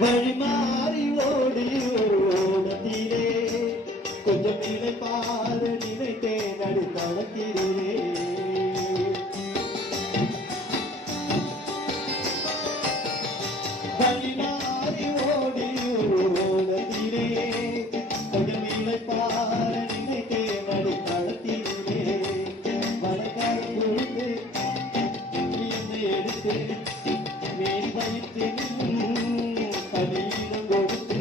வழி மாறி ஓடி ஒரு ஓடத்திலே கொஞ்சம் நினைப்பாறு நினைத்தேன் அடித்தளத்திலே வழி மாறி ஓடி ஒரு ஓடத்திலே கொஞ்சம் நினைப்பாறு நினைத்தேன் அடித்தளத்திலே மழைக்கால் கொடுத்து என்னை எடுத்து மீன் வைத்து பணியிடம் கொடுத்து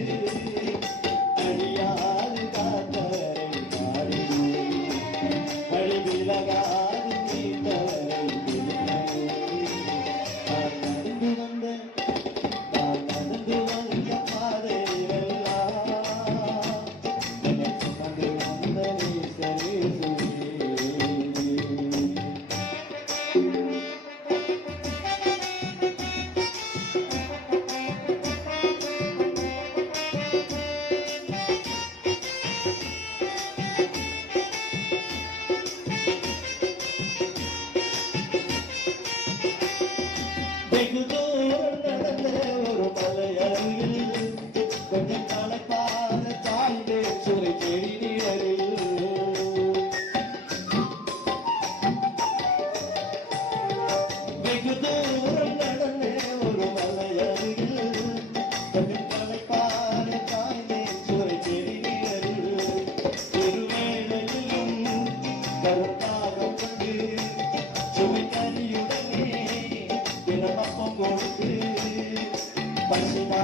அழியாது காத்தவரை பாடி வழி விலகாது நீத்தவரை நான் நடந்து வந்த பாதையெல்லாம் சுமந்து வந்த நீசரே வெகு தூரம் நடந்த ஒரு மலையருகில் கொஞ்சம் தலைப்பாத தாழ்ந்து சுரை செடி நிழலில் வெகு தூரம் நடந்த ஒரு மலையருகில் கொஞ்சம் தலைப்பாத தாழ்ந்து சுரை செடி நிழலில் திருவேளையிலும் கருத்தாக கொண்டு சுவை கனியுடனே கொடுத்து பசிமா